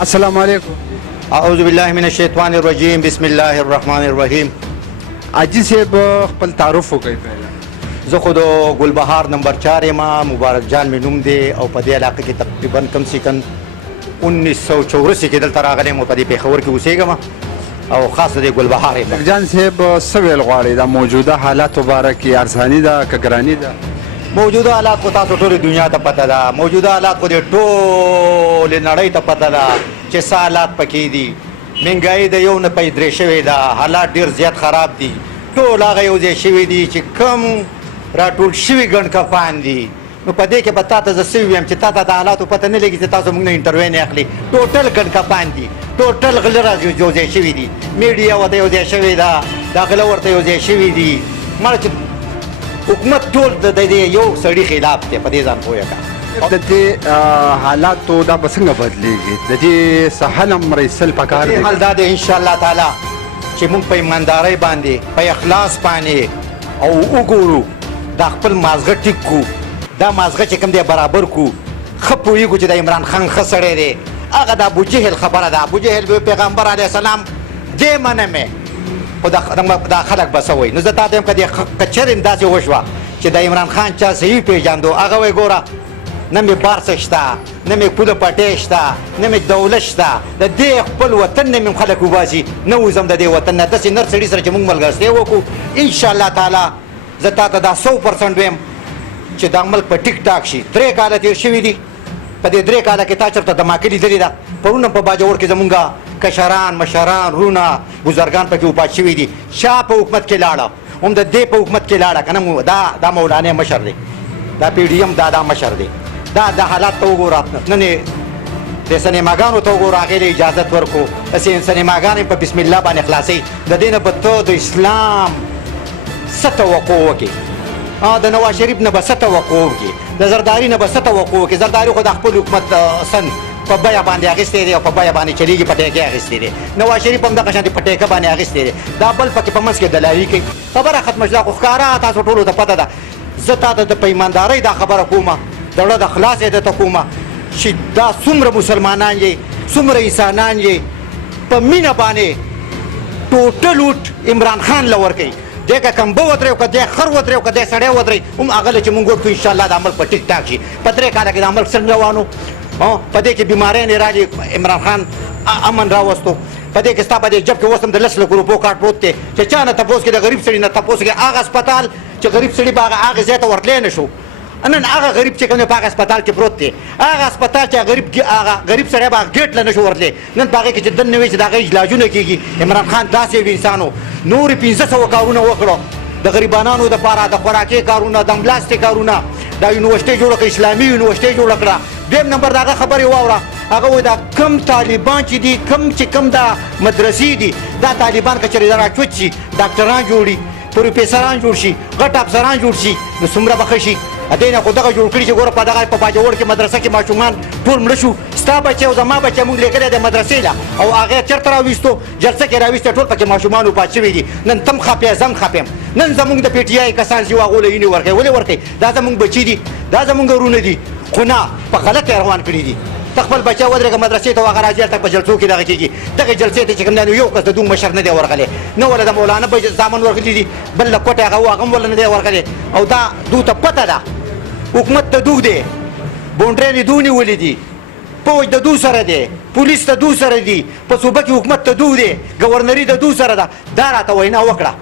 السلام علیکم. اعوذ بالله من الشیطان الرجیم بسم الله الرحمن الرحیم. حاجي صاحب خپل تعارف وکړئ پهله. زه خو د ګلبهار نمبر 4 ما مبارک جان مې نوم دی او په دې علاقه کې تقریبا کم سي کم 1984 کې دلته راغلی م په دې پېښور کې اوسېږم او خاصه د ګلبهار یم. جان صاحب څه ویل غواړئ دا موجوده حالات مباره کې ارزاني ده که ګراني ده؟ موجوده حالات خو تاسو ټولې دنیا ته پته ده، موجوده حالات خو د ټولې نړۍ ته پته ده چې څه حالات پکې دي. مهنګایي د یو نه پی درې شوې ده، حالات ډېر زیات خراب دي. ټول هغه یو ځای شوي دي چې کم راټول شوي ګڼ کفان دي. نو په دې کې به تا ته زه څه ووایم چې تا ته د حالاتو پته نه لګي چې تاسو موږ نه انټرویو نه اخلي. ټوټل ګڼ کفان دي، ټوټل غله راځي یو ځای شوي دي، میډیا ورته یو ځای شوې ده، دا غله ورته یو ځای شوي دي. مړه چې حکومت ټول د دې یو سړي خلاف دی، په دې ځان پوهه کړه. د دې حالاتو دا به څنګه بدلیږي؟ د دې څه حل هم رسل پکار دی؟ حل دا دی انشاءالله تعالی چې موږ په ایماندارۍ باندې په اخلاص باندې او وګورو دا خپل مازغه ټیک کو، دا مازغه چې کوم دی برابر کو. ښه پوهېږو چې د عمران خان ښه سړی دی. هغه د ابوجهل خبره ده، ابوجهل پیغمبر علیه السلام دې منمې خو دا خلک به څه وایي. نو زه تا ته یم که چېرې داسې وشوه چې د عمران خان چا صحیح پېژاندو، هغه وایي ګوره نه مې بارسه شته، نه مې پوله پټۍ شته، نه مې دولت شته، د دې خپل وطن نه مې خلک وباسي، نه وځم د دې وطن نه. داسې نر سړي سره چې موږ ملګرتیا وکړو انشاءالله تعالی زه تا ته دا 100% ویم چې دا ملک په ټیک ټاک شي. 3 کاله تېر شوي دي، په دې 3 کاله کې تا چېرته دماکه لیدلې ده؟ پرون په باجوړ کې زمونږ کشران مشران رونه بزرګان پکې وفات شوي دي. شاه په حکومت کې لاړه، هم د دې په حکومت کې لاړه که نه؟ دا مولانا مشر دی، دا پی ډي ایم دا مشر دی. دا حالات ته وګوره. نن یې د سینماګانو ته وګوره، هغې له اجازت ورکړو سینماګانې په بسم الله باندې خلاصوي. د دې نه به ته د اسلام څه توقع وکړې؟ د نواز شریف نه به څه توقع وکړې؟ د زرداري نه به څه توقع وکړې؟ زرداري خو د خپل حکومت سن په بیه باندې اخیستی دی او په بیه باندې چلیږي، په ټیکې اخیستی دی. نواز شریف هم دغه شانتې په ټیکه باندې اخیستی دی. دا بل پکې په منځ کې دلالي کوي. خبره ختمه شوه. خو ښکاره تاسو ټولو ته پته ده. زه تا ته د په ایماندارۍ دا خبره کومه، د زړه د خلاص یې درته کومه چې دا څومره مسلمانان یې، څومره انسانان یې په مینه باندې ټوټل وټ عمران خان له ورکوي. دی که کمبه ودرېو که دی خر ودرېو که دی سړی ودرېي، هم هغه له چې مونږ وکړو انشاءالله دا ملک په ټیک ټاک شي. په 3 کاله کې دا ملک څنګه روان و؟ په دې کې بیماریانې راغلي، عمران خان امن راوستو. په دې کې ستا په دې جب کې اوس هم د 10 لکو روپو کارت پروت دی چې چا نه تپوس کې د غریب سړي نه تپوس کې. هغه اسپتال چې غریب سړي به هغه ځای ته ورتلی نه شو. نن هغه غریب چې کوم دی په هغه اسپتال کې پروت دی، هغه اسپتال چې غریب سړی به هغه ګیټ له نه شو ورتلی. نن په هغې کې چې دننه وي چې د هغه علاجونه کېږي. عمران خان داسې یو انسان و، نورې 1500 کارونه وکړو د غریبانانو دپاره، د خوراکي کارونه، د امبلاستې کارونه، دا یونیورسټۍ جوړه کړه، اسلامي یونیورسټۍ جوړه کړه. دویم نمبر د هغه خبرې واوره. هغه وایي دا کم طالبان چې دي، کم دا مدرسې دي، دا طالبان که چېرې راچوت شي، ډاکټران جوړي، پروفیسران جوړ شي، غټ افسران جوړ شي، نو څومره به ښه شي. دې نه خو دغه جوړ کړي چې ګوره په دغه په باجوړ کې مدرسه کې ماشومان ټول مړه شو. ستا بچی او زما بچی موږ لیکلی دی مدرسې له، او هغې چېرته راویستو؟ جلسه کې راویستی، ټول پکې ماشومان وفات شوي دي. نن تم خفې زم خفیم. نن زمونږ د پی ټي آی کسان چې هغو له اینې ورکوي. ولې ورکوي؟ دا زمونږ بچي دي، دا زمونږ ورونه دي، خو نه په غلط یې روان کړي دي. ته خپل بچی ودرېږه مدرسې ته، هغه راځي هلته په جلسو کې دغه کېږي. دغې جلسې ته چې کوم دی نو یو کس د دوی مشر نه دی ورغلی، نه وله د مولانا زامن ورغلي دي، بل له کوټې هغه و هغه هم وله نه دی ورغلی. او دا دوی ته پته ده حکومت د دوی دی، بونډرې دې دوی نیولي دي، پوج د دوی سره دی، پولیس د دوی سره دي، په صوبه کې حکومت د دوی دی، ګورنري د دوی سره ده. دا راته وینا وکړه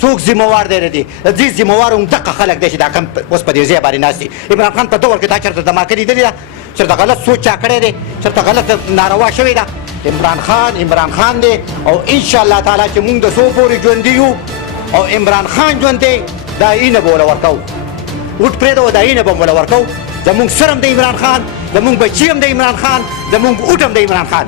څوک ذمهوار دی؟ دی د دې ذمهوار همدغه خلک دی چې دا کم اوس په دې ځای باندې ناست دي. عمران خان په دور کې دا چېرته دماکه لیدلې ده؟ چېرته غلط سوچ چا کړی دی؟ چېرته غلط ناروا شوې ده؟ عمران خان دی. او انشاءالله تعالی چې مونږ د څو پورې ژوندي یو او عمران خان ژوند دی، دا اینه به وله ورکوو. وټ پرېږدوه، دا اینه به هم وله ورکوو. زمونږ سر هم د عمران خان، زمونږ بچي هم د عمران خان، زمونږ اوټ هم د عمران خان.